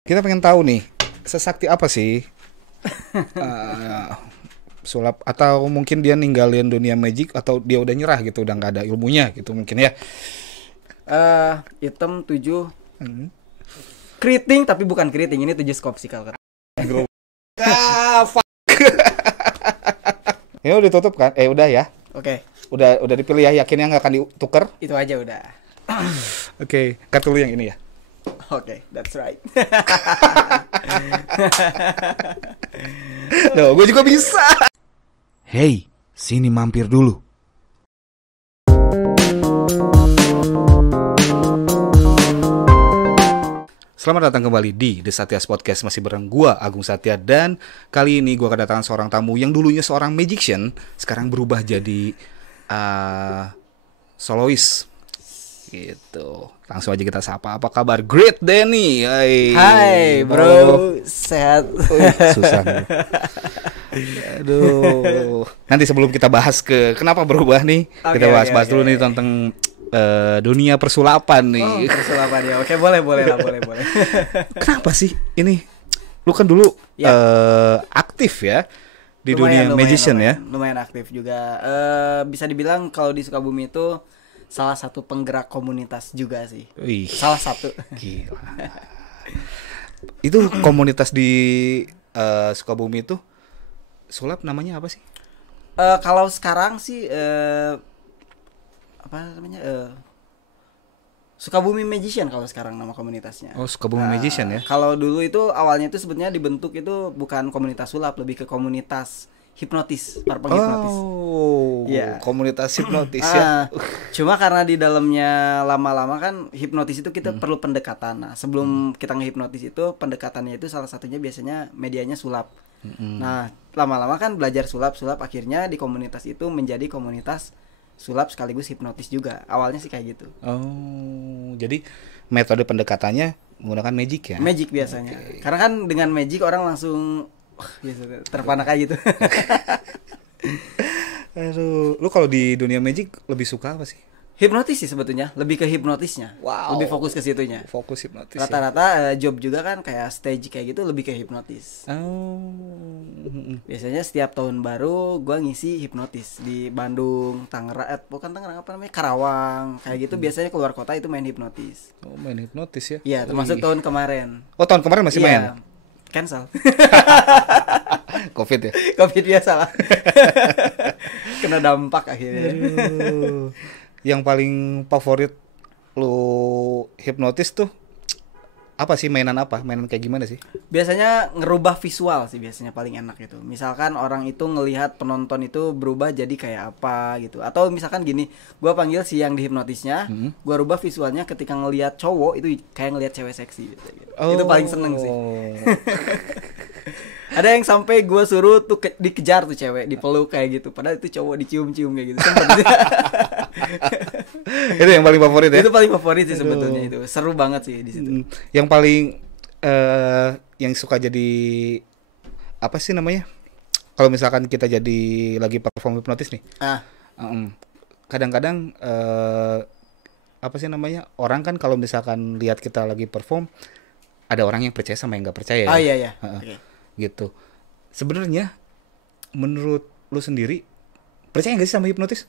Kita pengen tahu nih, sesakti apa sih eh, sulap, atau mungkin dia ninggalin dunia magic, atau dia udah nyerah gitu, udah nggak ada ilmunya gitu mungkin ya. Item 7 Hmm. keriting, tapi bukan keriting, ini 7 skop sih kalau kata. Ini udah ditutup kan? Udah ya. Oke, Udah dipilih ya, yakinnya nggak akan ditukar. itu aja udah. Oke, kartu lu yang ini ya. Oke, that's right. Loh, gue juga bisa. Hey, sini mampir dulu. Selamat datang kembali di The Satyas Podcast, masih bareng gua Agung Satya, dan kali ini gua kedatangan seorang tamu yang dulunya seorang magician, sekarang berubah jadi soloist gitu. Langsung aja kita sapa. Apa kabar? Great Denny. Hai bro, sehat. Susah nih. Aduh. Nanti sebelum kita bahas ke kenapa berubah nih, kita bahas dulu nih tentang dunia persulapan nih. Oh, persulapan ya. Oke, boleh lah. Kenapa sih ini? Lu kan dulu aktif ya di dunia magician ya. Lumayan aktif juga. Bisa dibilang kalau di Sukabumi itu salah satu penggerak komunitas juga sih. Wih, Salah satu. gila. Itu komunitas di Sukabumi itu sulap namanya apa sih? Kalau sekarang sih apa namanya? Sukabumi Magician kalau sekarang nama komunitasnya. Oh, Sukabumi Magician ya. Kalau dulu itu awalnya itu sebetulnya dibentuk itu bukan komunitas sulap, lebih ke komunitas hipnotis, para penghipnotis. Oh, Iya. komunitas hipnotis ya. Cuma karena di dalamnya lama-lama kan hipnotis itu kita perlu pendekatan. Nah, sebelum kita ngehipnotis itu pendekatannya itu salah satunya biasanya medianya sulap. Nah, lama-lama kan belajar sulap, akhirnya di komunitas itu menjadi komunitas sulap sekaligus hipnotis juga. Awalnya sih kayak gitu. Oh, jadi metode pendekatannya menggunakan magic ya? Magic biasanya. Okay. Karena kan dengan magic orang langsung gitu, terpana kayak gitu. Aduh, lu kalau di dunia magic lebih suka apa sih? Hipnotis sih sebetulnya, lebih ke hipnotisnya. Wow. Lebih fokus ke situnya. Fokus hipnotis. Rata-rata job juga kan kayak stage kayak gitu lebih ke hipnotis. Ya? Oh. Biasanya setiap tahun baru gua ngisi hipnotis di Bandung, Tangerang, bukan Tangerang, apa namanya, Karawang, kayak gitu. Biasanya keluar kota itu main hipnotis. Oh, main hipnotis ya? Iya, termasuk Wih. tahun kemarin. Oh, tahun kemarin masih main? Iya, cancel. Covid ya? Covid biasa lah. Kena dampak akhirnya. Aduh. Yang paling favorit lu hipnotis tuh apa sih, mainan apa? Mainan kayak gimana sih? Biasanya ngerubah visual sih biasanya paling enak itu. Misalkan orang itu ngelihat penonton itu berubah jadi kayak apa gitu. Atau misalkan gini, gua panggil si yang dihipnotisnya, gua rubah visualnya ketika ngelihat cowok itu kayak ngelihat cewek seksi gitu. Oh. Itu paling seneng sih. Ada yang sampai gua suruh tuh dikejar tuh cewek, dipeluk kayak gitu. Padahal itu cowok dicium-cium kayak gitu. Itu yang paling favorit ya? Itu paling favorit sih sebetulnya itu. Seru banget sih di situ. Yang paling yang suka jadi apa sih namanya? Kalau misalkan kita jadi lagi perform hipnotis nih. Kadang-kadang apa sih namanya? Orang kan kalau misalkan lihat kita lagi perform, ada orang yang percaya sama yang nggak percaya. Oh iya. Okay. Gitu. Sebenarnya menurut lu sendiri percaya nggak sih sama hipnotis?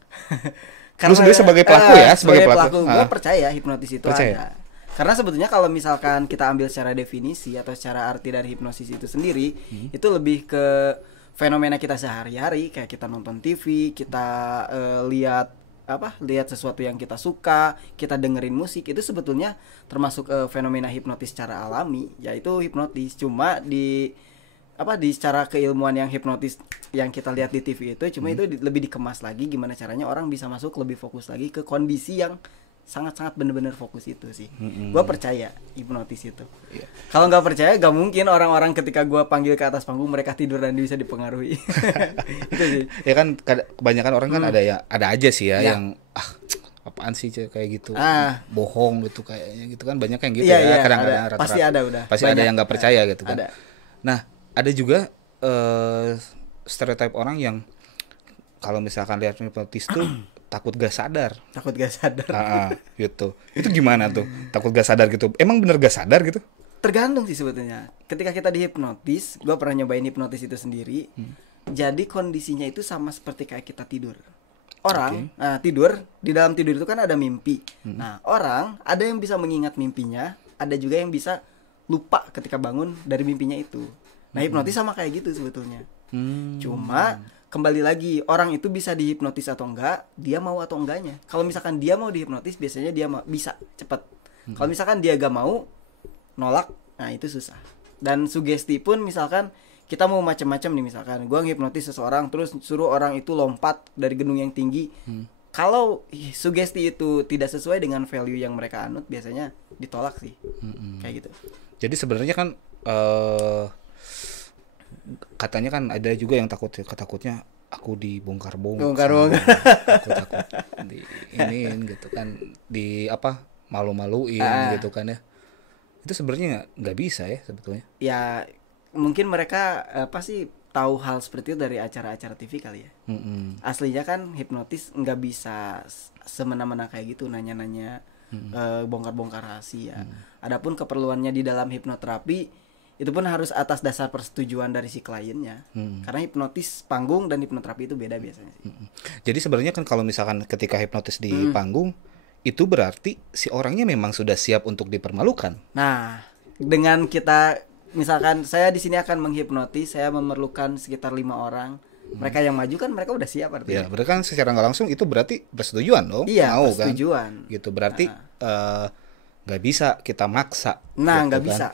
Lu sendiri sebagai pelaku ya, sebagai pelaku. Gue percaya hipnotis itu percaya. ada. Karena sebetulnya kalau misalkan kita ambil secara definisi atau secara arti dari hipnosis itu sendiri, itu lebih ke fenomena kita sehari-hari, kayak kita nonton TV, kita lihat sesuatu yang kita suka, kita dengerin musik, itu sebetulnya termasuk fenomena hipnotis secara alami, yaitu hipnotis. Cuma di secara keilmuan yang hipnotis yang kita lihat di TV itu cuma itu lebih dikemas lagi, gimana caranya orang bisa masuk lebih fokus lagi ke kondisi yang sangat-sangat benar-benar fokus itu sih. Gua percaya hipnotis itu. Yeah. Kalau nggak percaya gak mungkin orang-orang ketika gua panggil ke atas panggung mereka tidur dan bisa dipengaruhi. Itu sih. Ya kan kebanyakan orang kan ada aja sih ya yang apaan sih kayak gitu, bohong gitu kayaknya gitu kan, banyak yang gitu ya. Kadang-kadang pasti ada pasti ada yang nggak percaya gitu kan. Ada. Nah, ada juga stereotip orang yang kalau misalkan lihat hipnotis tuh takut gak sadar. Gitu. Itu gimana tuh? Takut gak sadar gitu. Emang bener gak sadar gitu? Tergantung sih sebetulnya. Ketika kita dihipnotis, gue pernah nyobain hipnotis itu sendiri. Jadi kondisinya itu sama seperti kayak kita tidur. Orang tidur, di dalam tidur itu kan ada mimpi. Nah, orang ada yang bisa mengingat mimpinya, ada juga yang bisa lupa ketika bangun dari mimpinya itu. Nah, hipnotis sama kayak gitu sebetulnya. Cuma kembali lagi, orang itu bisa dihipnotis atau enggak, dia mau atau enggaknya. Kalau misalkan dia mau dihipnotis, biasanya dia bisa cepat. Kalau misalkan dia gak mau, nolak, nah itu susah. Dan sugesti pun misalkan kita mau macam-macam nih, misalkan gua ngehipnotis seseorang terus suruh orang itu lompat dari gedung yang tinggi. Kalau sugesti itu tidak sesuai dengan value yang mereka anut, biasanya ditolak sih. Kayak gitu. Jadi sebenarnya kan katanya kan ada juga yang takutnya aku dibongkar-bongkar. Aku takut di iniin gitu kan, di apa, malu-maluin gitu kan ya. Itu sebenarnya nggak bisa ya sebetulnya. Ya mungkin mereka pasti tahu hal seperti itu dari acara-acara TV kali ya. Aslinya kan hipnotis nggak bisa semena-mena kayak gitu, nanya-nanya, bongkar-bongkar rahasia. Adapun keperluannya di dalam hipnoterapi itu pun harus atas dasar persetujuan dari si kliennya. Karena hipnotis panggung dan hipnoterapi itu beda biasanya sih. Jadi sebenarnya kan kalau misalkan ketika hipnotis di panggung, itu berarti si orangnya memang sudah siap untuk dipermalukan. Nah, dengan kita misalkan saya di sini akan menghipnotis, saya memerlukan sekitar 5 orang. Mereka yang maju kan mereka udah siap artinya. Ya, berarti kan secara nggak langsung itu berarti persetujuan dong. Iya, mau persetujuan. Kan? Gitu berarti nggak bisa kita maksa. Nah, gitu nggak kan? bisa.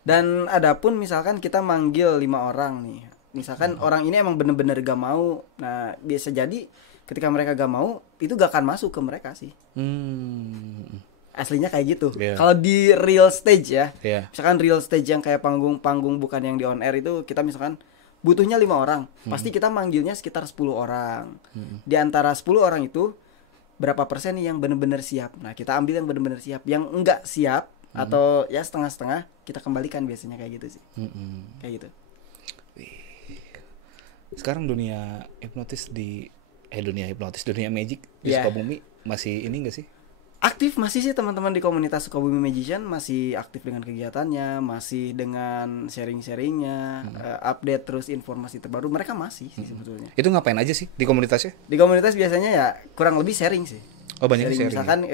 Dan adapun misalkan kita manggil 5 orang nih. Misalkan orang ini emang bener-bener gak mau. Nah, biasa jadi ketika mereka gak mau, itu gak akan masuk ke mereka sih. Aslinya kayak gitu. Kalau di real stage ya, misalkan real stage yang kayak panggung bukan yang di on air itu, kita misalkan butuhnya 5 orang, pasti kita manggilnya sekitar 10 orang. Di antara 10 orang itu berapa persen yang benar-benar siap. Nah, kita ambil yang benar-benar siap. Yang enggak siap atau ya setengah-setengah, kita kembalikan biasanya kayak gitu sih. Kayak gitu. Sekarang dunia magic di Sukabumi masih ini enggak sih? Aktif masih sih teman-teman di komunitas Sukabumi Magician, masih aktif dengan kegiatannya, masih dengan sharing-sharingnya, update terus informasi terbaru. Mereka masih sih sebetulnya. Itu ngapain aja sih di komunitasnya? Di komunitas biasanya ya kurang lebih sharing sih. Oh, banyak sharing. Misalkan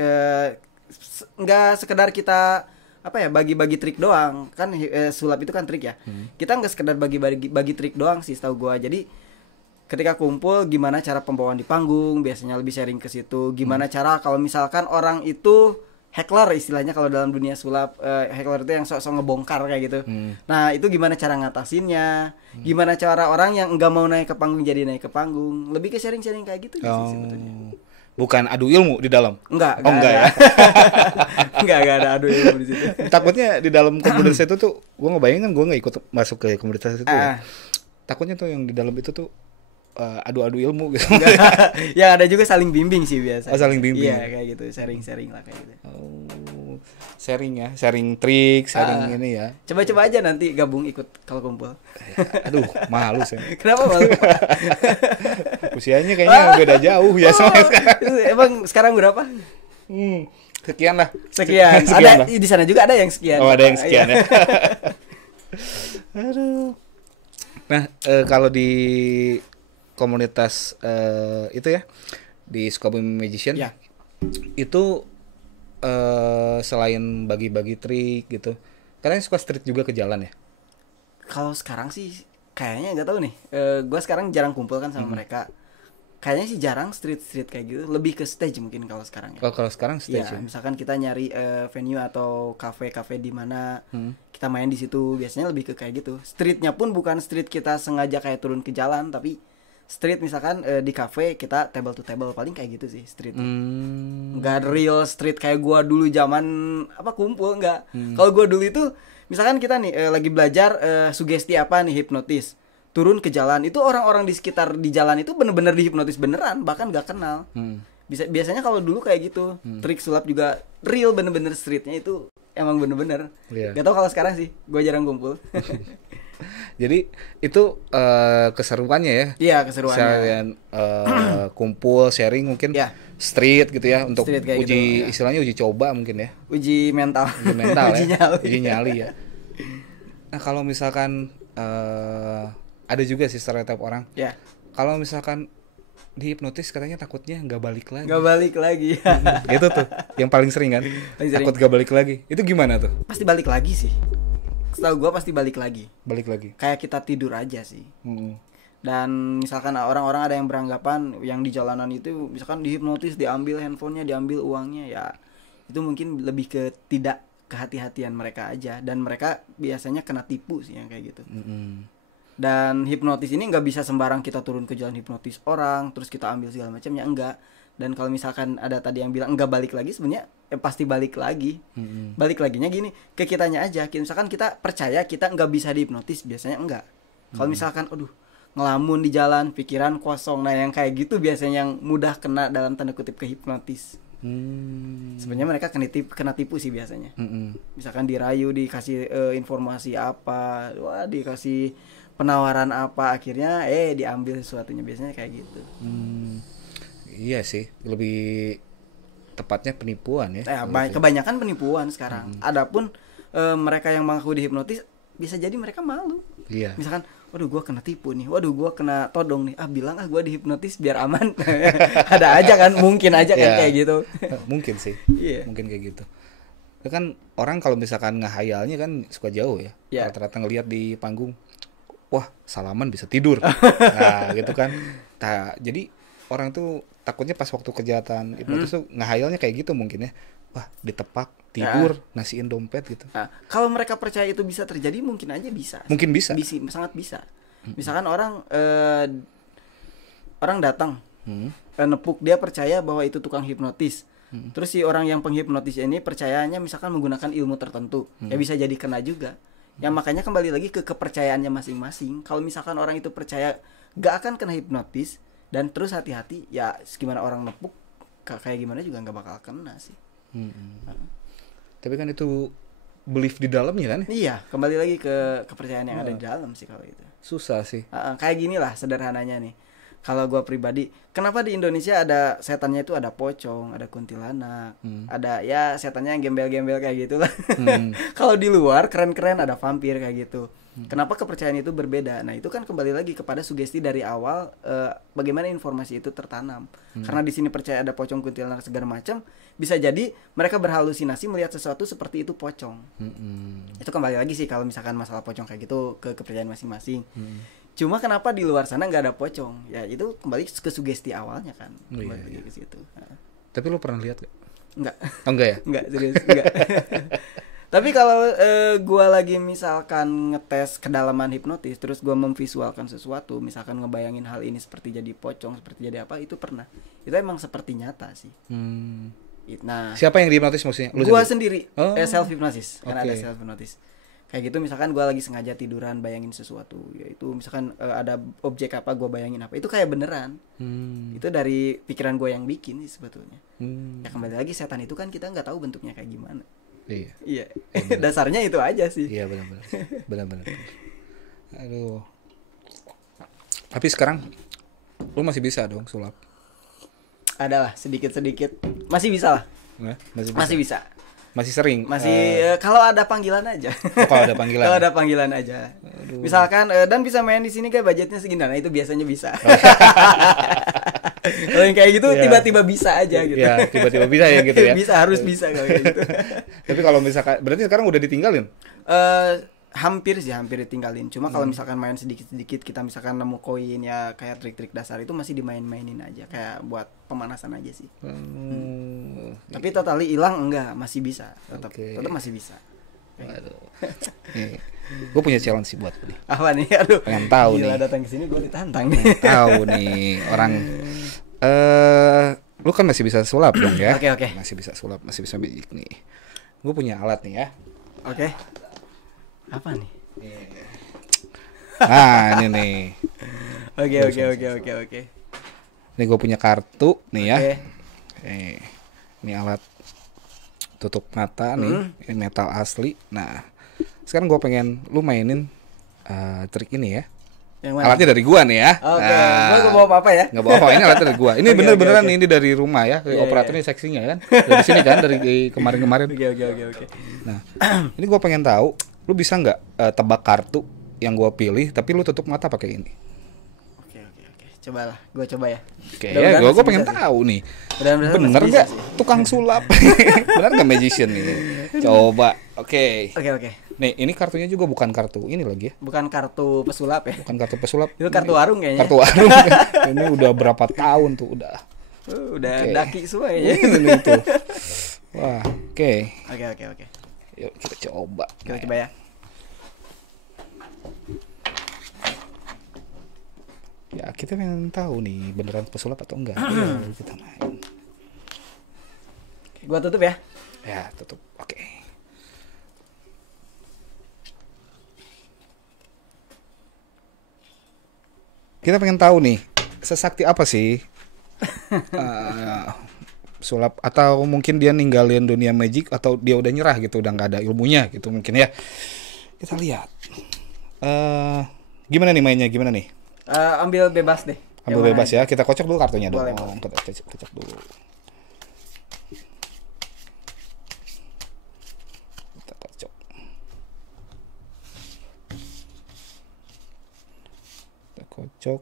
nggak sekedar kita apa ya bagi-bagi trik doang kan, sulap itu kan trik ya. Kita nggak sekedar bagi trik doang sih setahu gua. Jadi ketika kumpul gimana cara pembawaan di panggung, biasanya lebih sharing ke situ. Gimana cara kalau misalkan orang itu heckler istilahnya kalau dalam dunia sulap, heckler itu yang sok-sok ngebongkar kayak gitu. Nah, itu gimana cara ngatasinnya? Gimana cara orang yang enggak mau naik ke panggung jadi naik ke panggung? Lebih ke sharing-sharing kayak gitu sih sebetulnya. Bukan adu ilmu di dalam. Enggak ya. enggak ada adu ilmu di situ. Takutnya di dalam komunitas itu tuh gua ngebayangin gua enggak ikut masuk ke komunitas itu ya. Takutnya tuh yang di dalam itu tuh adu-adu ilmu gitu. Ya ada juga saling bimbing sih biasa. Oh, saling bimbing. Iya, kayak gitu, sharing-sharing lah kayak gitu. Oh, sharing ya, sharing trik, sharing ini ya. Coba-coba aja nanti gabung ikut kalau kumpul. Aduh, malu saya. Kenapa malu? Usianya kayaknya beda jauh ya sama sekarang. Emang sekarang berapa? Sekian lah. Sekian. Ada di sana juga ada yang sekian. Oh, ada yang sekian ya. Aduh. Nah, kalau di komunitas itu ya di Sukabumi Magician ya. Itu selain bagi-bagi trik gitu, kalian suka street juga ke jalan ya? Kalau sekarang sih kayaknya nggak tahu nih, gue sekarang jarang kumpul kan sama mereka. Kayaknya sih jarang street kayak gitu, lebih ke stage mungkin kalau sekarang ya. Kalau sekarang stage ya. Misalkan kita nyari venue atau cafe di mana kita main di situ, biasanya lebih ke kayak gitu. Streetnya pun bukan street kita sengaja kayak turun ke jalan, tapi street misalkan di cafe kita table to table, paling kayak gitu sih street. Nggak real street kayak gua dulu zaman kumpul, nggak. Kalau gua dulu itu misalkan kita nih lagi belajar sugesti apa nih, hipnotis, turun ke jalan, itu orang-orang di sekitar di jalan itu bener-bener dihipnotis beneran, bahkan nggak kenal. Biasanya kalau dulu kayak gitu. Trik sulap juga real, bener-bener streetnya itu emang bener-bener. Gak tau kalau sekarang sih, gua jarang kumpul. Jadi itu keseruannya ya? Iya, keseruannya. Kumpul, sharing mungkin, street gitu ya, untuk uji gitu, istilahnya uji coba mungkin ya. Uji mental. Uji nyali ya. Nah kalau misalkan ada juga sih stereotip orang. Ya. Kalau misalkan dihipnotis katanya takutnya nggak balik lagi. Nggak balik lagi. Itu tuh yang paling sering kan. Takut nggak balik lagi. Itu gimana tuh? Pasti balik lagi sih. Setahu gue pasti balik lagi. Balik lagi. Kayak kita tidur aja sih. Dan misalkan orang-orang ada yang beranggapan yang di jalanan itu misalkan dihipnotis, diambil handphonenya, diambil uangnya, ya itu mungkin lebih ke tidak kehati-hatian mereka aja, dan mereka biasanya kena tipu sih yang kayak gitu. Dan hipnotis ini nggak bisa sembarang kita turun ke jalan hipnotis orang terus kita ambil segala macamnya, enggak. Dan kalau misalkan ada tadi yang bilang enggak balik lagi, sebenarnya pasti balik lagi. Balik laginya gini, ke kitanya aja. Misalkan kita percaya kita nggak bisa dihipnotis, biasanya enggak. Kalau misalkan aduh ngelamun di jalan, pikiran kosong, nah yang kayak gitu biasanya yang mudah kena dalam tanda kutip ke hipnotis. Sebenarnya mereka kena tipu sih biasanya. Misalkan dirayu, dikasih informasi apa, wah dikasih penawaran apa, akhirnya diambil sesuatunya, biasanya kayak gitu. Iya sih, lebih tepatnya penipuan ya. Kebanyakan penipuan sekarang. Adapun mereka yang mengaku dihipnotis bisa jadi mereka malu. Iya. Misalkan, waduh gue kena tipu nih, waduh gue kena todong nih, bilang gue dihipnotis biar aman. Ada aja kan, mungkin aja kan kayak gitu. Mungkin sih, mungkin kayak gitu. Itu kan orang kalau misalkan ngehayalnya kan suka jauh ya. Rata-rata ngelihat di panggung, wah salaman bisa tidur. Nah gitu kan. Nah, jadi orang tuh takutnya pas waktu kejahatan hipnotis tuh ngehayalnya kayak gitu mungkin ya. Wah ditepak, tidur, ngasihin dompet gitu. Kalau mereka percaya itu bisa terjadi, mungkin aja bisa. Mungkin bisa. Sangat bisa. Misalkan orang datang nepuk, dia percaya bahwa itu tukang hipnotis. Terus si orang yang penghipnotis ini percayanya misalkan menggunakan ilmu tertentu, ya bisa jadi kena juga. Ya makanya kembali lagi ke kepercayaannya masing-masing. Kalau misalkan orang itu percaya gak akan kena hipnotis dan terus hati-hati, ya gimana orang nepuk kayak gimana juga gak bakal kena sih. Tapi kan itu belief di dalamnya kan? Iya, kembali lagi ke kepercayaan yang ada di dalam sih kalau itu. Susah sih. Kayak gini lah sederhananya nih. Kalau gue pribadi, kenapa di Indonesia ada setannya itu ada pocong, ada kuntilanak, ada ya setannya yang gembel-gembel kayak gitulah. Kalau di luar keren-keren ada vampir kayak gitu. Kenapa kepercayaan itu berbeda? Nah itu kan kembali lagi kepada sugesti dari awal, bagaimana informasi itu tertanam. Karena di sini percaya ada pocong, kuntilanak segala macam, bisa jadi mereka berhalusinasi melihat sesuatu seperti itu pocong. Itu kembali lagi sih kalau misalkan masalah pocong kayak gitu ke kepercayaan masing-masing. Cuma kenapa di luar sana nggak ada pocong? Ya itu kembali ke sugesti awalnya kan. Kembali ke situ. Tapi lo pernah lihat gak? Enggak. Oh, enggak ya? Enggak, serius enggak. Tapi kalau gua lagi misalkan ngetes kedalaman hipnotis, terus gua memvisualkan sesuatu, misalkan ngebayangin hal ini seperti jadi pocong, seperti jadi apa, itu pernah. Itu emang seperti nyata sih. Nah, siapa yang dihipnotis maksudnya? Gua sendiri. Self hypnosis. Karena ada self hypnosis. Kayak gitu misalkan gue lagi sengaja tiduran bayangin sesuatu, yaitu misalkan ada objek apa gue bayangin apa, itu kayak beneran. Itu dari pikiran gue yang bikin sih sebetulnya. Ya kembali lagi setan itu kan kita nggak tahu bentuknya kayak gimana. Iya. Dasarnya itu aja sih. Iya benar. Aduh. Tapi sekarang lu masih bisa dong sulap? Adalah sedikit-sedikit masih bisa lah. Masih bisa. Masih sering. Kalau ada panggilan aja. Kalau ada panggilan. Kalau ada panggilan aja. Aduh. Misalkan dan bisa main di sini kayak budgetnya segini, nah itu biasanya bisa. Kalau yang kayak gitu tiba-tiba bisa aja gitu. Iya, tiba-tiba bisa ya gitu ya. Harus bisa kalau kayak gitu. Tapi kalau misalkan berarti sekarang udah ditinggalin? Hampir ditinggalin. Cuma kalau misalkan main sedikit-sedikit, kita misalkan nemu koin ya kayak trik-trik dasar itu masih dimain-mainin aja, kayak buat pemanasan aja sih. Tapi totally hilang enggak, masih bisa. Tetap masih bisa. Aduh. Gue punya challenge sih buat lu nih. Apa nih? Aduh. Pengen tahu nih. Datang ke sini gue ditantang nih. Tahu nih orang lu kan masih bisa sulap dong ya? Oke. Masih bisa sulap, masih bisa bidik nih. Gue punya alat nih ya. Oke. Apa nih? Nah ini nih. Oke. Ini gue punya kartu nih ya. Ini alat tutup mata nih. Ini metal asli. Nah sekarang gue pengen lu mainin trik ini ya. Alatnya dari gua nih ya. Oke. Gua gak bawa apa-apa ya? Gak bawa apa, ini alatnya dari gua. Ini bener-beneran ini dari rumah ya. Operatornya seksinya kan. Dari sini kan, dari kemarin-kemarin. Oke. Nah, ini gua pengen tahu Lu bisa nggak tebak kartu yang gua pilih tapi lu tutup mata pakai ini? Oke. Cobalah, gua coba ya. Oke, ya gua pengen tahu nih. Bener nggak tukang sulap? Bener nggak magician ini? Coba. Oke. Nih, ini kartunya juga bukan kartu ini lagi ya. Bukan kartu pesulap ya. Bukan kartu pesulap. Itu kartu warung kayaknya. Kartu warung. Ini udah berapa tahun tuh udah. Udah daki semua ya. Ini tuh. Wah, oke. Oke. Yuk kita coba. Kita coba ya. Ya, kita pengen tahu nih beneran pesulap atau enggak. Kita main. Gua tutup ya. Ya, tutup. Oke. Kita pengen tahu nih, sesakti apa sih sulap, atau mungkin dia ninggalin dunia magic atau dia udah nyerah gitu, udah nggak ada ilmunya gitu mungkin ya. Kita lihat. Gimana nih mainnya? Gimana nih? Ambil bebas deh. Ambil bebas ya. Kita kocok dulu kartunya dong. Boleh. Kita kocok dulu. Kita kocok. Kita kocok.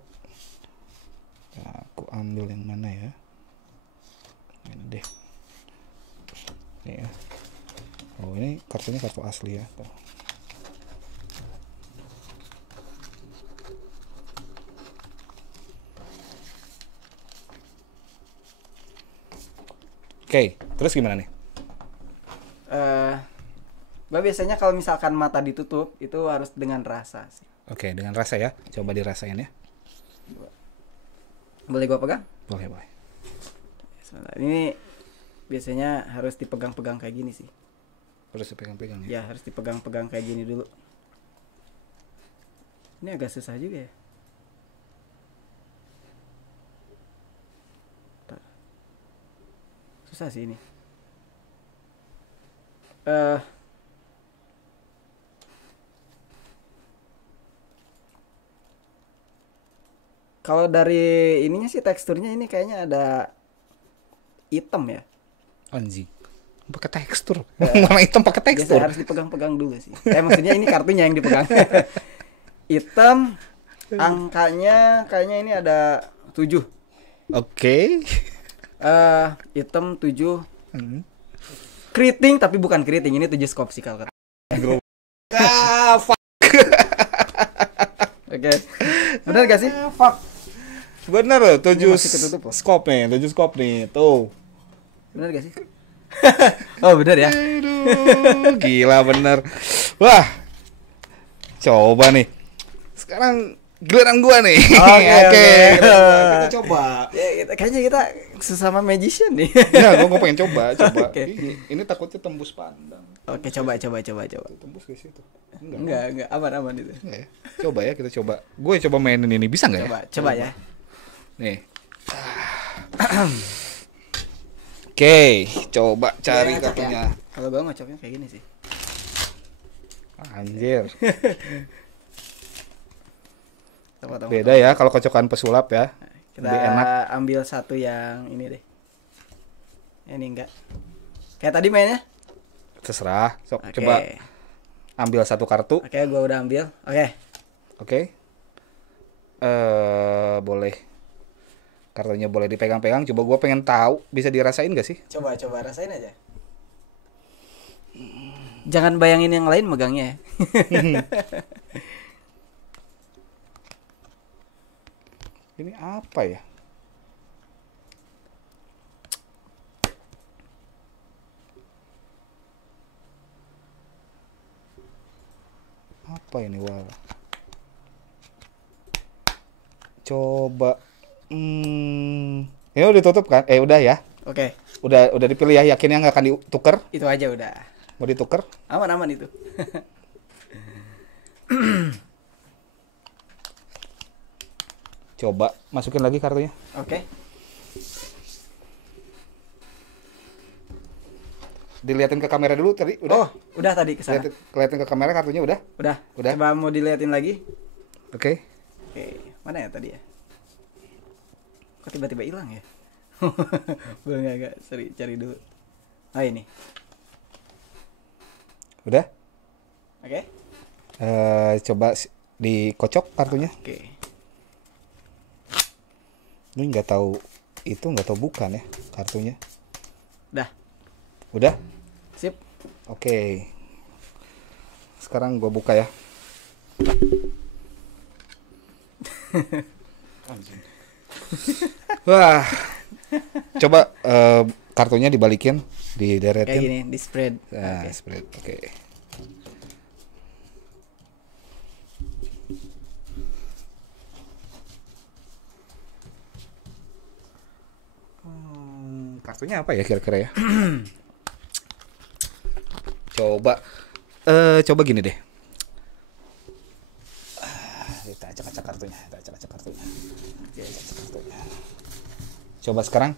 Nah, aku ambil yang mana ya? Ini deh. Ini ya. Oh, ini kartunya kartu asli ya. Tuh. Oke, terus gimana nih? Gua biasanya kalau misalkan mata ditutup itu harus dengan rasa sih. Oke, dengan rasa ya. Coba dirasain ya. Boleh gua pegang? Boleh. Sebentar. Ini biasanya harus dipegang-pegang kayak gini sih. Harus dipegang-pegang ya? Ya, harus dipegang-pegang kayak gini dulu. Ini agak susah juga ya. Susah sih ini. Kalau dari ininya sih teksturnya ini kayaknya ada hitam ya. Anjing. Pakai tekstur. Warna hitam pakai tekstur. Biasa harus dipegang-pegang dulu sih. Maksudnya ini kartunya yang dipegang. Hitam, angkanya kayaknya ini ada 7. Oke. Hitam 7. Keriting tapi bukan keriting, ini 7 skop sih kalau kata. Oke. Benar gak sih? Fuck. Bener loh, 7 skop nih, 7 skop nih, tuh. Bener gak sih? Oh bener ya. Aduh, gila bener. Wah. Coba nih. Sekarang giliran gua nih. Oke. Kita coba. Ya, kayaknya kita sesama magician nih. Ya, gua pengen coba. Okay. Ini takutnya tembus pandang. Oke, coba. Tembus ke situ. Enggak, aman itu. Enggak ya. Coba ya, kita coba. Gue coba mainin ini, bisa enggak ya? Coba ya. Nih. Oke, coba cari kartunya. Ya. Kalau gua ngocoknya kayak gini sih. Anjir. Tunggu. Beda ya kalau kocokan pesulap ya. Kita enak. ambil satu yang ini deh. Ini enggak. Kayak tadi mainnya? Terserah. Coba ambil satu kartu. Oke, gua udah ambil. Oke. Boleh. Kartunya boleh dipegang-pegang. Coba gua pengen tahu, bisa dirasain gak sih? Coba rasain aja. Jangan bayangin yang lain megangnya ya. Ini apa ya? Apa ini, wah? Coba. Ini udah ditutup kan? Udah ya. Oke. Udah dipilih ya, yakinnya nggak akan ditukar? Itu aja udah. Mau ditukar? Aman itu. Coba masukin lagi kartunya. Oke. Dilihatin ke kamera dulu tadi, udah? Oh, udah tadi ke sana. Kelihatin ke kamera kartunya udah? Udah. Udah. Coba mau dilihatin lagi. Oke. Mana ya tadi ya? Kok tiba-tiba hilang ya? Belum enggak, cari dulu. Oh, ini. Udah? Oke. Coba dikocok kartunya. Oke. Ini nggak tahu bukan ya kartunya. Udah. Sip. Oke. Sekarang gua buka ya. Wah. Coba kartunya dibalikin, dideretin. Kayak gini, di spread. Nah, spread. Oke. Kartunya apa ya kira-kira ya? Coba gini deh. Kita acak-acak kartunya. Coba sekarang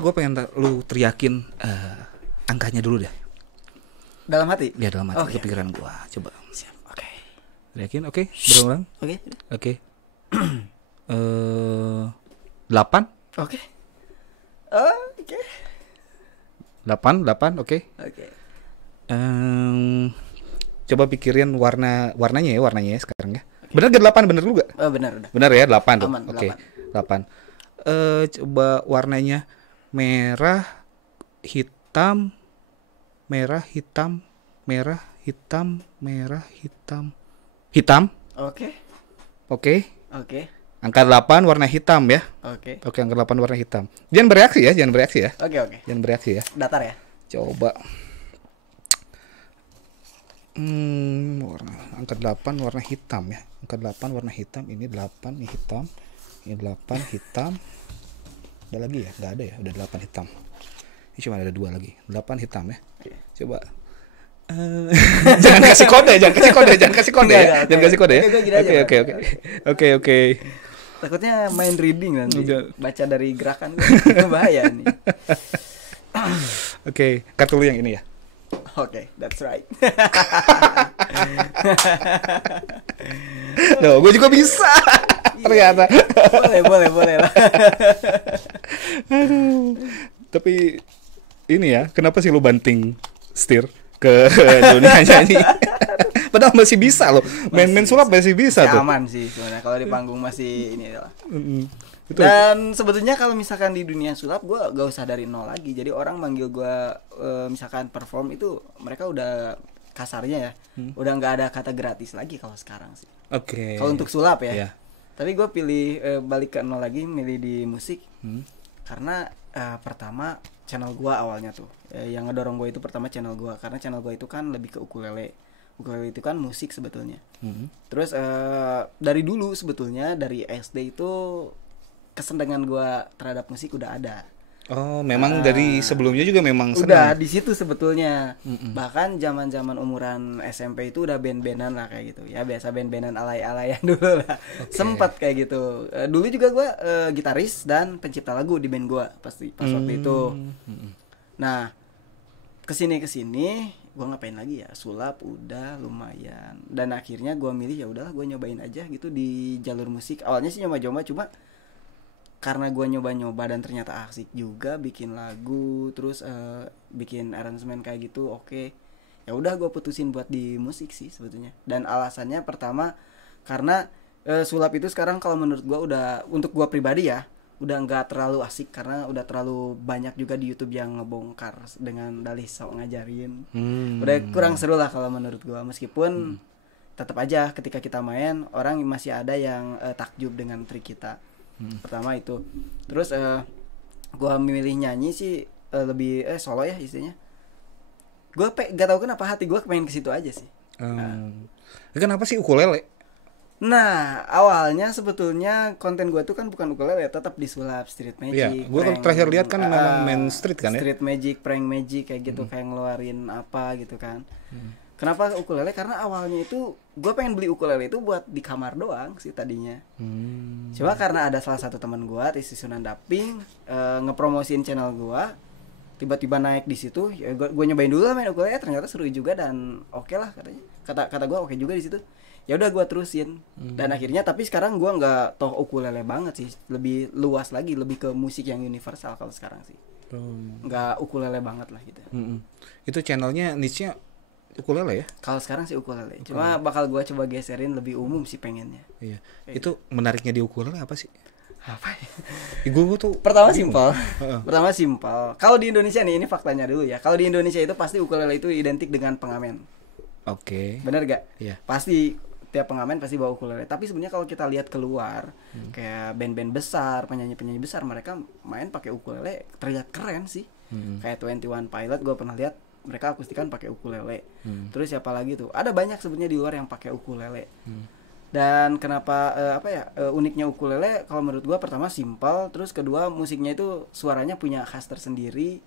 gue pengen lu teriakin angkanya dulu deh. Dalam hati? Ya dalam hati, kepikiran gue. Coba. Siap. Oke. Teriakin, oke? Berulang. Oke. 8. Oke. 8, oke. Oke. Coba pikirin warnanya ya sekarang ya. Bener gak 8, bener lu gak? Oh, benar udah. Bener ya 8 tuh. Aman, Oke. 8. Coba warnanya merah, hitam. Hitam. Oke. Oke. Oke. Angka 8 warna hitam ya. Oke. Oke, angka 8 warna hitam. Jangan bereaksi ya. Oke. Jangan bereaksi ya. Datar ya. Coba. Angka 8 warna hitam ya. Angka 8 warna hitam. Ini 8 ini hitam. Ini 8 hitam. Ada lagi ya? Enggak ada ya. Udah 8 hitam. Ini cuma ada 2 lagi. 8 hitam ya. Coba. Jangan kasih kode ya. Oke. Takutnya main reading nanti. Udah. Baca dari gerakan bahaya nih. Oke, kartu lu yang ini ya. Oke, that's right. Loh, gue juga bisa. Ternyata. Boleh lah. Aduh. Tapi ini ya, kenapa sih lu banting setir ke dunia nyanyi? Padahal masih bisa loh. Main sulap masih bisa tuh. Aman sih sebenarnya kalau di panggung masih ini lah. Betul. Dan sebetulnya kalau misalkan di dunia sulap gue gak usah dari nol lagi. Jadi orang manggil gue misalkan perform itu mereka udah kasarnya ya, udah nggak ada kata gratis lagi kalau sekarang sih. Oke. Kalau untuk sulap ya. Yeah. Tapi gue pilih balik ke nol lagi, milih di musik. Karena pertama channel gue awalnya tuh yang ngedorong gue itu pertama channel gue, karena channel gue itu kan lebih ke ukulele itu kan musik sebetulnya. Terus dari dulu sebetulnya dari SD itu kesenangan gue terhadap musik udah ada. Oh, memang dari sebelumnya juga memang senang. Udah di situ sebetulnya. Bahkan zaman-zaman umuran SMP itu udah band-bandan lah kayak gitu. Ya biasa band-bandan alay-alayan dulu lah. Okay. Sempat kayak gitu. Dulu juga gue gitaris dan pencipta lagu di band gue pas waktu itu. Nah, kesini gue ngapain lagi ya? Sulap udah lumayan. Dan akhirnya gue milih ya udahlah gue nyobain aja gitu di jalur musik. Awalnya sih nyoba-nyoba cuma karena gue nyoba-nyoba dan ternyata asik juga bikin lagu, terus bikin aransemen kayak gitu, oke. Ya udah gue putusin buat di musik sih sebetulnya. Dan alasannya pertama karena sulap itu sekarang kalau menurut gue udah, untuk gue pribadi ya, udah nggak terlalu asik karena udah terlalu banyak juga di YouTube yang ngebongkar dengan dalih sok ngajarin. Udah kurang seru lah kalau menurut gue, meskipun tetap aja ketika kita main orang masih ada yang takjub dengan trik kita. Pertama itu. Terus gue milih nyanyi sih lebih solo ya istilahnya. Gue gak tahu kenapa hati gue pengen ke situ aja sih. Kenapa sih ukulele? Nah awalnya sebetulnya konten gue tuh kan bukan ukulele, tetap di sulap, street magic. Iya, gue terakhir lihat kan memang main street kan ya. Street magic, prank magic kayak gitu, kayak ngeluarin apa gitu kan. Kenapa ukulele? Karena awalnya itu gue pengen beli ukulele itu buat di kamar doang sih tadinya. Cuma karena ada salah satu teman gue, Rizky Sunandaping, ngepromosin channel gue, tiba-tiba naik di situ. Ya gue nyobain dulu lah main ukulele, ternyata seru juga dan oke lah katanya. Kata gue oke juga di situ. Ya udah gue terusin. Dan akhirnya tapi sekarang gue nggak toh ukulele banget sih, lebih luas lagi, lebih ke musik yang universal kalau sekarang sih. Nggak ukulele banget lah gitu. Itu channelnya niche-nya ukulele ya? Kalau sekarang sih ukulele. Cuma bakal gua coba geserin lebih umum sih pengennya. Iya. Itu menariknya di ukulele apa sih? Apa ya? Gue tuh Pertama simpel. Pertama simpel. Kalau di Indonesia nih, ini faktanya dulu ya. Kalau di Indonesia itu pasti ukulele itu identik dengan pengamen. Oke. Bener gak? Iya. Pasti tiap pengamen pasti bawa ukulele. Tapi sebenarnya kalau kita lihat keluar, kayak band-band besar, penyanyi-penyanyi besar, mereka main pakai ukulele terlihat keren sih. Kayak 21 Pilot gue pernah lihat, mereka akustikan pakai ukulele. Terus siapa lagi tuh? Ada banyak sebenarnya di luar yang pakai ukulele. Dan kenapa uniknya ukulele kalau menurut gua, pertama simpel, terus kedua musiknya itu suaranya punya khas tersendiri.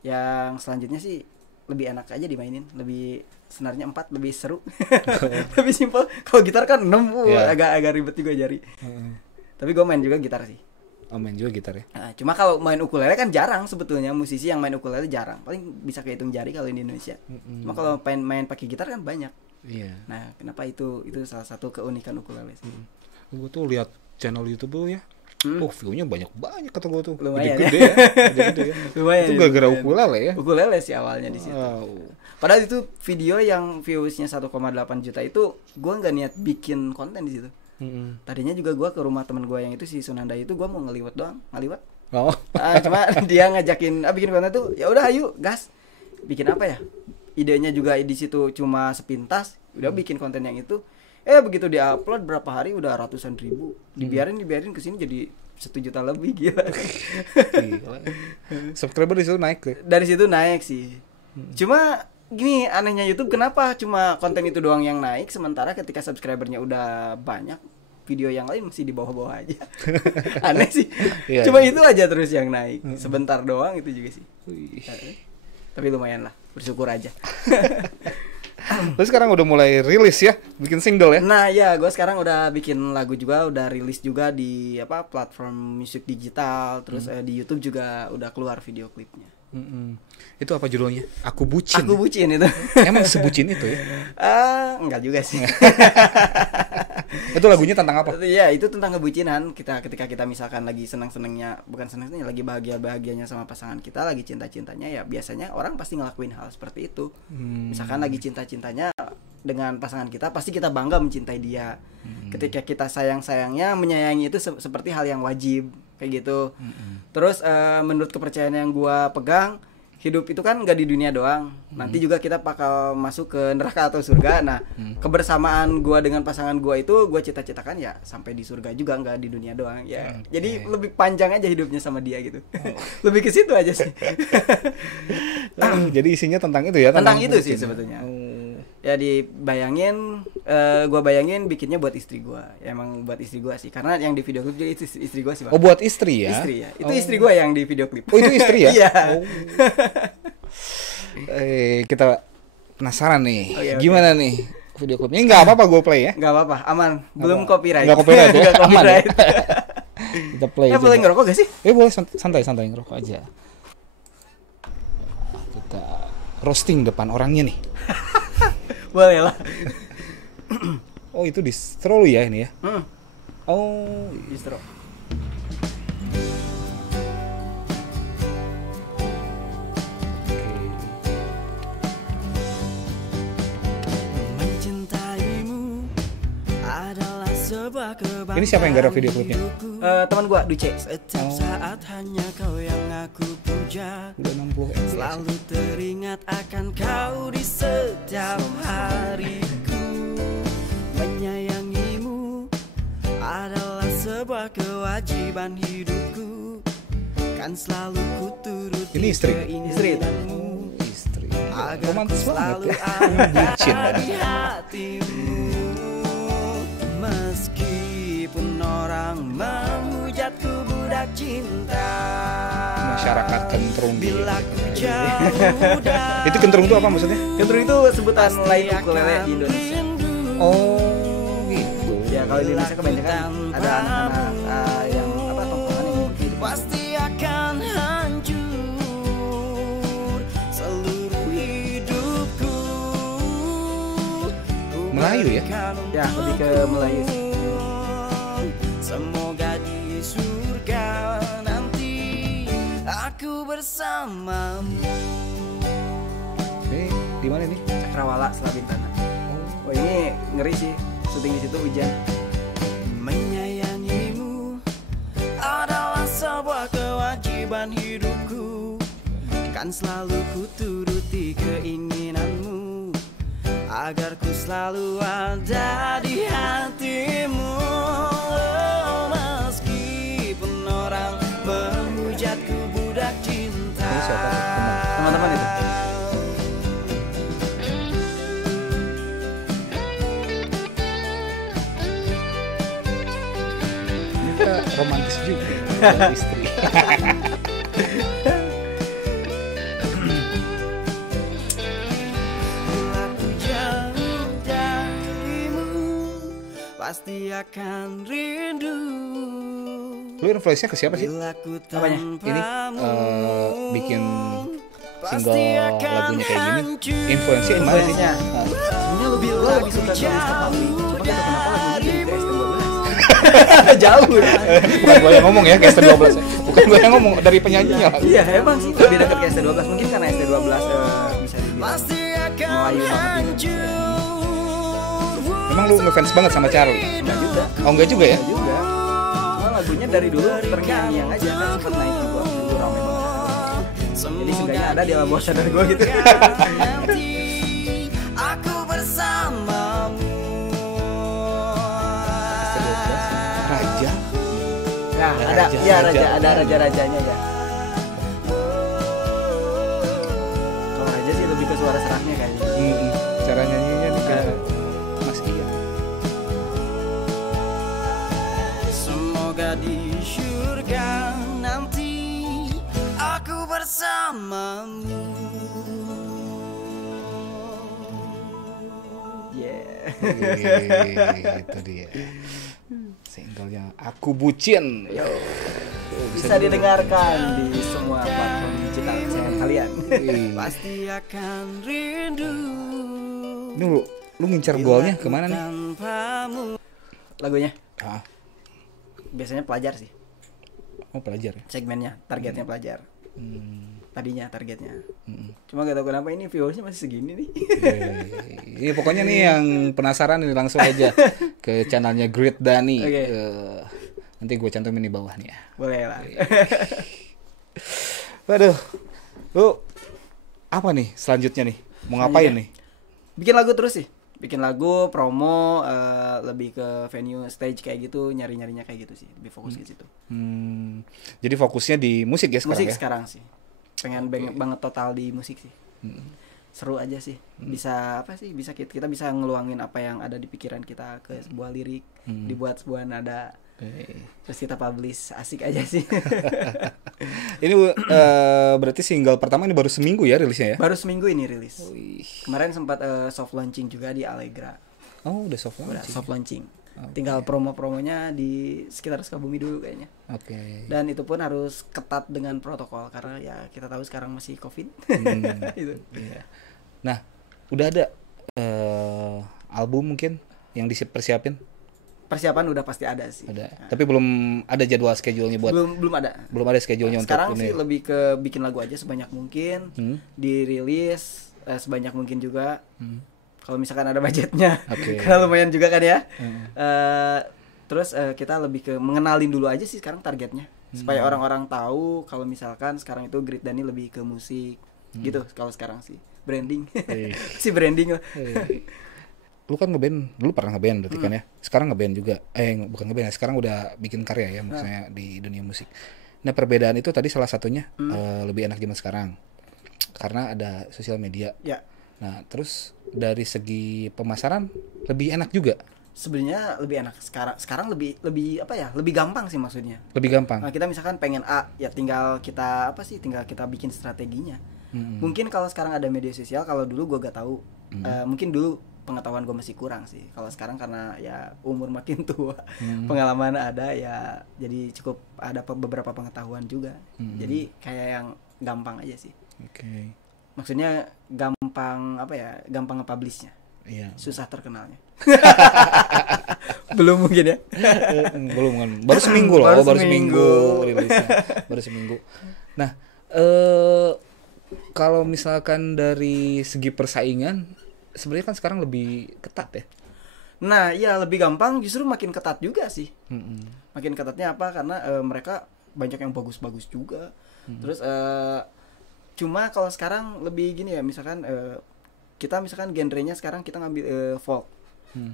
Yang selanjutnya sih lebih enak aja dimainin, lebih senarnya 4 lebih seru. Lebih simpel. Kalau gitar kan 6 agak ribet juga jari. Tapi gua main juga gitar sih. Oh, main juga gitar ya. Nah, cuma kalau main ukulele kan jarang sebetulnya, musisi yang main ukulele jarang. Paling bisa kehitung jari kalau di Indonesia. Cuma kalau main pakai gitar kan banyak. Iya. Nah, kenapa itu salah satu keunikan ukulele sih. Gue tuh lihat channel YouTube lu ya. View-nya banyak kata gue tuh. Lumayan gede ya. Gede ya. Lumayan. Itu gara-gara ukulele ya. Ukulele sih awalnya di situ. Wow. Padahal itu video yang views-nya 1,8 juta itu gua nggak niat bikin konten di situ. Tadinya juga gua ke rumah teman gua yang itu si Sunanda itu, gua mau ngeliwat doang, ngeliwat. Oh. Cuma dia ngajakin bikin konten tuh, ya udah ayo gas. Bikin apa ya? Idenya juga di situ cuma sepintas, udah bikin konten yang itu. Begitu diupload berapa hari udah ratusan ribu. Dibiarin kesini jadi 1 juta lebih, gila. Gila. Subscriber di situ naik deh. Dari situ naik sih. Cuma gini, anehnya YouTube kenapa cuma konten itu doang yang naik, sementara ketika subscribernya udah banyak, video yang lain masih di bawah-bawah aja. Aneh sih. Iya, Cuma iya. itu aja terus yang naik. Sebentar doang itu juga sih. Tapi lumayan lah, bersyukur aja. Terus sekarang udah mulai rilis ya, bikin single ya? Nah ya, gue sekarang udah bikin lagu juga, udah rilis juga di platform musik digital, terus di YouTube juga udah keluar video klipnya. Itu apa judulnya? Aku Bucin. Aku Bucin itu. Emang sebucin itu ya? Enggak juga sih. Itu lagunya tentang apa? Iya, itu tentang kebucinan. Ketika kita misalkan lagi senang-senangnya, bukan senang-senangnya, lagi bahagia-bahagianya sama pasangan kita, lagi cinta-cintanya, ya biasanya orang pasti ngelakuin hal seperti itu. Misalkan lagi cinta-cintanya dengan pasangan kita, pasti kita bangga mencintai dia. Ketika kita sayang-sayangnya, menyayangi itu seperti hal yang wajib, kayak gitu. Terus menurut kepercayaan yang gua pegang, hidup itu kan nggak di dunia doang. Nanti juga kita bakal masuk ke neraka atau surga. Nah, kebersamaan gua dengan pasangan gua itu gua cita-citakan ya sampai di surga juga, nggak di dunia doang ya. Jadi lebih panjang aja hidupnya sama dia gitu. Lebih ke situ aja sih. Jadi isinya tentang itu ya? Tentang itu sih sebetulnya. Ya dibayangin, gua bayangin bikinnya buat istri gua. Ya, emang buat istri gua sih, karena yang di video klip juga itu istri gua sih, Bang. Oh, buat istri ya? Istri ya. Itu istri gua yang di video klip. Oh, itu istri ya? Iya. Kita penasaran nih. Oke. Gimana nih video klipnya? Enggak apa-apa gue play ya? Enggak apa-apa, aman. Belum copyright. Enggak copyright ya? Nggak Aman ya? copyright. Kita play aja. Boleh ngerokok gak sih? Boleh, santai ngerokok aja. Kita roasting depan orangnya nih. Boleh lah. Oh, itu distro lu ya ini ya? Oh, Distro. ini siapa yang garap video klipnya? Teman gua, Duce. Setiap saat hanya kau yang aku puja. Udah 60 fps. Selalu teringat akan kau di setiap hariku. Menyayangimu adalah sebuah kewajiban hidupku. Kan selalu ku turuti Ini istri? keinginanmu. Istri. Agar Romantis ku banget selalu ya. ada Bucin. di hatimu. Meskipun orang menghujatku budak cinta. Masyarakat kentrung gitu. Bila ku jauh dari Itu kentrung itu apa maksudnya? Kentrung itu sebutan lain ukulele di Indonesia. Oh, gitu. Ya kalau di Indonesia kebanyakan ada anak-anak yang tongkrongan yang gitu. pasti akan hancur seluruh hidupku. Melayu ya? Ya, lebih ke Melayu sih. Semoga di surga nanti aku bersamamu. Ini di mana nih? Cakrawala Selabintana. Oh ini ngeri sih, syuting di situ hujan. Menyayangimu adalah sebuah kewajiban hidupku, kan selalu ku turuti keinginanmu, agar ku selalu ada di hatimu. Oh, meskipun orang menghujatku budak cinta. Ini siapa tuh? Teman-teman itu. Kita romantis juga dengan istri. Bila ku jauh darimu, pasti akan rindu. Lu influence-nya ke siapa sih? Bila ku Apanya? Ini tanpamu, bikin pasti single akan lagunya kayak gini. hancur. Influence-nya gimana sih? Influence-nya. Nah, Sebenarnya lebih gue lagi suka sama Mr. Pabli. Cuma gak tau kenapa lagunya jadi ke ST12. Jauh ya. bukan gue yang ngomong ya ke ST12 ya. Bukan gue yang ngomong, dari penyanyinya. Iya emang sih lebih dekat ke ST12. Mungkin karena ST12 bisa dibilang Pasti akan Melayu banget gitu. hancur. Emang lu ngefans banget sama Charlie? Enggak juga. Oh enggak juga ya? Enggak juga. Cuma lagunya dari dulu terngiang-ngiang aja kan sempet naik juga dulu rame banget. Jadi seenggaknya ada di alam bawah sadar gue gitu. Nanti aku bersamamu. Raja. Nah, ada Raja, ya raja. ada raja-rajanya ya. Kalau raja sih lebih ke suara seraknya kayaknya. Cara nyanyinya juga Mas Ian. Semoga di surga nanti aku bersamamu. Yeah. Itu dia. Singlenya Aku Bucin. Yo. Bisa didengarkan di semua platform digital kesayangan kalian. Pasti akan rindu. Ini lu ngincar golnya kemana nih? Tanpamu. Lagunya Ah, biasanya pelajar sih. oh pelajar ya. Segmennya, targetnya pelajar. Tadinya targetnya. Mm. Cuma gak tau kenapa ini viewersnya masih segini nih. Ini pokoknya nih yang penasaran ini langsung aja ke channelnya Great Dani. Oke. Nanti gue cantumin di bawah nih ya. Boleh lah. Waduh, lu apa nih selanjutnya nih? Mau ngapain nih? Bikin lagu terus sih. Bikin lagu, promo, lebih ke venue, stage kayak gitu, nyari-nyarinya kayak gitu sih. Lebih fokus ke situ. Jadi fokusnya di musik ya sekarang Musik ya? sekarang sih. Pengen banget total di musik sih. Seru aja sih. Bisa apa sih? Bisa kita bisa ngeluangin apa yang ada di pikiran kita ke sebuah lirik, dibuat sebuah nada. Terus kita publish, asik aja sih. Ini berarti single pertama ini baru seminggu ya rilisnya ya? Baru seminggu ini rilis. Wih. Kemarin sempat soft launching juga di Allegra. Oh udah soft Udah launching. soft launching. Oke. Tinggal promo-promonya di sekitar Sukabumi dulu kayaknya. Oke. Dan itu pun harus ketat dengan protokol karena ya kita tahu sekarang masih Covid. Itu. Iya. Nah, udah ada album mungkin yang dipersiapin? Persiapan udah pasti ada sih. Ada. Tapi belum ada jadwal schedule-nya buat Belum ada. belum ada schedule-nya untuk Sekarang ini. sih lebih ke bikin lagu aja sebanyak mungkin, dirilis sebanyak mungkin juga. Kalau misalkan ada budgetnya, Oke. karena lumayan juga kan ya. Terus kita lebih ke mengenalin dulu aja sih sekarang targetnya, supaya orang-orang tahu kalau misalkan sekarang itu Great Dani lebih ke musik, gitu. Kalau sekarang sih branding, si branding lah. Lu kan ngeband, dulu pernah ngeband berarti kan ya. Sekarang ngeband juga. Bukan ngeband ya, sekarang udah bikin karya ya maksudnya di dunia musik. Nah, perbedaan itu tadi salah satunya lebih enak zaman sekarang. Karena ada sosial media. Ya. Nah, terus dari segi pemasaran lebih enak juga. Sebenarnya lebih enak sekarang lebih apa ya? Lebih gampang sih maksudnya. Lebih gampang. Nah, kita misalkan pengen A, ya tinggal kita tinggal kita bikin strateginya. Mungkin kalau sekarang ada media sosial, kalau dulu gua gak tahu. Mungkin dulu pengetahuan gue masih kurang sih. Kalau sekarang karena ya umur makin tua, pengalaman ada ya, jadi cukup ada beberapa pengetahuan juga. Jadi kayak yang gampang aja sih. Oke. Maksudnya gampang apa ya? Gampang nge-publishnya. Iya. Susah terkenalnya. Belum mungkin ya. Belum kan. Baru seminggu loh, baru seminggu rilisnya. Baru seminggu. Nah, kalau misalkan dari segi persaingan sebenarnya kan sekarang lebih ketat ya. Nah, iya lebih gampang, justru makin ketat juga sih. Makin ketatnya apa? Karena mereka banyak yang bagus-bagus juga. Terus cuma kalau sekarang lebih gini ya, misalkan kita misalkan genrenya sekarang kita ngambil folk.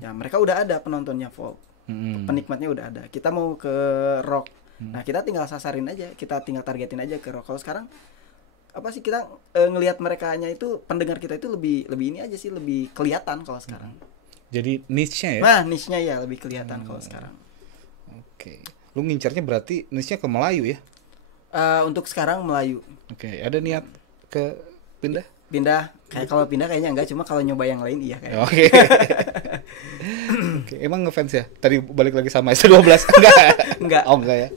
Ya, mereka udah ada penontonnya folk. Penikmatnya udah ada. Kita mau ke rock. Nah, kita tinggal sasarin aja, kita tinggal targetin aja ke rock. Kalau sekarang apa sih kita ngelihat merekanya itu, pendengar kita itu lebih ini aja sih, lebih kelihatan kalau sekarang. Jadi niche-nya ya? Nah, niche-nya ya lebih kelihatan kalau sekarang. Oke. Lu ngincarnya berarti niche-nya ke Melayu ya? Untuk sekarang Melayu. Oke, ada niat ke pindah? Pindah, kalau pindah kayaknya enggak, cuma kalau nyoba yang lain iya kayaknya. Oke. Oke, emang ngefans ya? Tadi balik lagi sama S12 enggak? Enggak. Oh, enggak ya.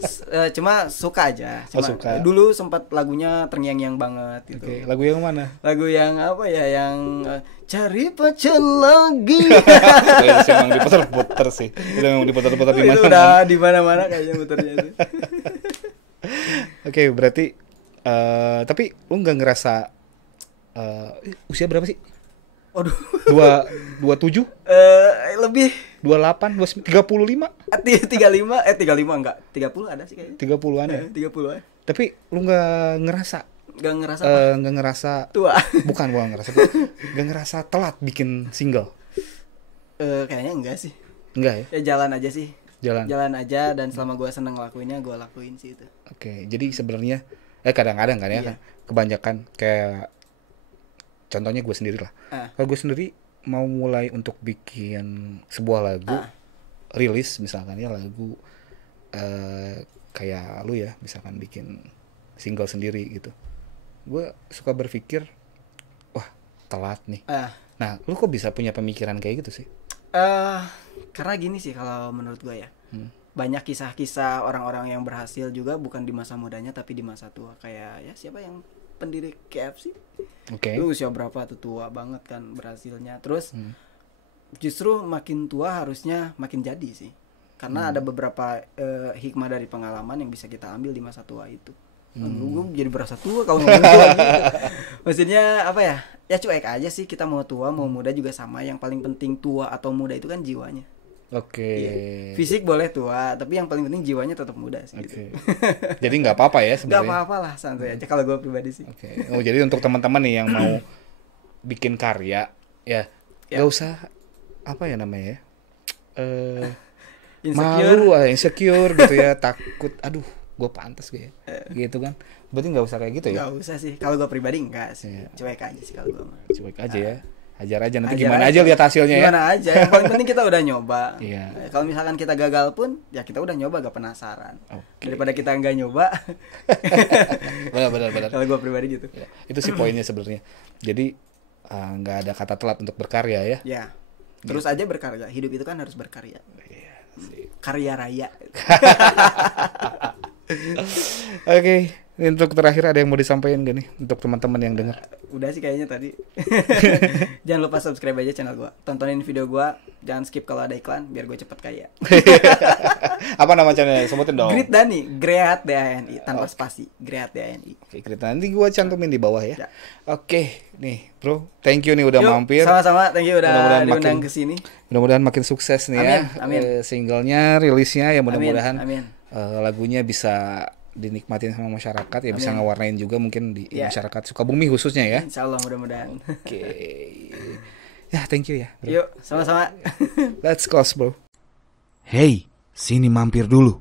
Cuma suka aja. Cuma suka. Dulu sempat lagunya terngiang-ngiang banget gitu. Oke, lagu yang mana? Lagu yang apa ya? Yang cari pacar lagi. Itu emang diputer-puter sih. Itu emang diputer-puter di mana? Itu udah di mana-mana kayaknya muternya itu. Oke, berarti tapi lu nggak ngerasa usia berapa sih? Waduh. 27? Lebih 28, 35? 35 enggak. 30 ada sih kayaknya. 30-an ya? 30 an. Tapi lu nggak ngerasa Nggak ngerasa tua. Bukan gua ngerasa tua. Nggak ngerasa telat bikin single. Kayaknya enggak sih. Enggak ya? Ya jalan aja sih. Jalan aja, dan selama gue seneng ngelakuinnya gue lakuin sih itu. Oke, jadi sebenarnya kadang-kadang kan ya, kan kebanyakan kayak contohnya gue sendiri lah. Kalau gue sendiri mau mulai untuk bikin sebuah lagu, rilis misalkan ya lagu kayak lu ya, misalkan bikin single sendiri gitu. Gue suka berpikir, wah telat nih. Nah, lu kok bisa punya pemikiran kayak gitu sih? Karena gini sih kalau menurut gue ya, banyak kisah-kisah orang-orang yang berhasil juga bukan di masa mudanya tapi di masa tua. Kayak ya siapa yang pendiri KFC? Itu usia berapa tuh, tua banget kan berhasilnya. Terus justru makin tua harusnya makin jadi sih. Karena ada beberapa hikmah dari pengalaman yang bisa kita ambil di masa tua itu. Gue jadi berasa tua kalau ngomong tua gitu. Maksudnya apa ya? Ya cuek aja sih, kita mau tua mau muda juga sama. Yang paling penting tua atau muda itu kan jiwanya. Iya. Fisik boleh tua, tapi yang paling penting jiwanya tetap muda sih. Gitu. Jadi nggak apa-apa ya sebenarnya. Nggak apa-apa lah, santai aja kalau gue pribadi sih. Oh, jadi untuk teman-teman nih yang mau bikin karya, ya nggak usah apa ya namanya ya, insecure gitu ya, takut, aduh gue pantas gue ya, gitu kan. Berarti nggak usah kayak gitu ya? Nggak usah sih, kalau gue pribadi enggak sih, cuek aja sih kalau gue. Cuek aja ya. Ajar aja nanti gimana aja lihat hasilnya ya. Gimana aja, yang paling penting kita udah nyoba. Iya. Kalau misalkan kita gagal pun ya kita udah nyoba, gak penasaran. Daripada kita nggak nyoba. benar. Kalau gue pribadi gitu. Ya, itu sih poinnya sebenarnya. Jadi nggak ada kata telat untuk berkarya ya. Ya. Terus aja berkarya. Hidup itu kan harus berkarya. Iya, karya raya. Oke. Untuk terakhir ada yang mau disampaikan gak nih untuk teman-teman yang dengar? Udah sih kayaknya tadi. Jangan lupa subscribe aja channel gue, tontonin video gue, jangan skip kalau ada iklan biar gue cepet kaya. Apa nama channelnya? Sebutin dong. Great Dani, Great DANI tanpa spasi, Great DANI. Oke, Great Dani, gue cantumin di bawah ya. Oke, nih bro, thank you nih udah mampir. Sama-sama, thank you udah diundang ke sini. Mudah-mudahan makin sukses nih ya. Amin. Singlenya, rilisnya ya mudah-mudahan. Amin. Lagunya bisa dinikmatin sama masyarakat ya. Bisa ngewarnain juga mungkin di masyarakat Sukabumi khususnya ya. Insyaallah mudah-mudahan. Oke. Ya thank you ya bro. Yuk sama-sama. Let's close bro. Hey, sini mampir dulu.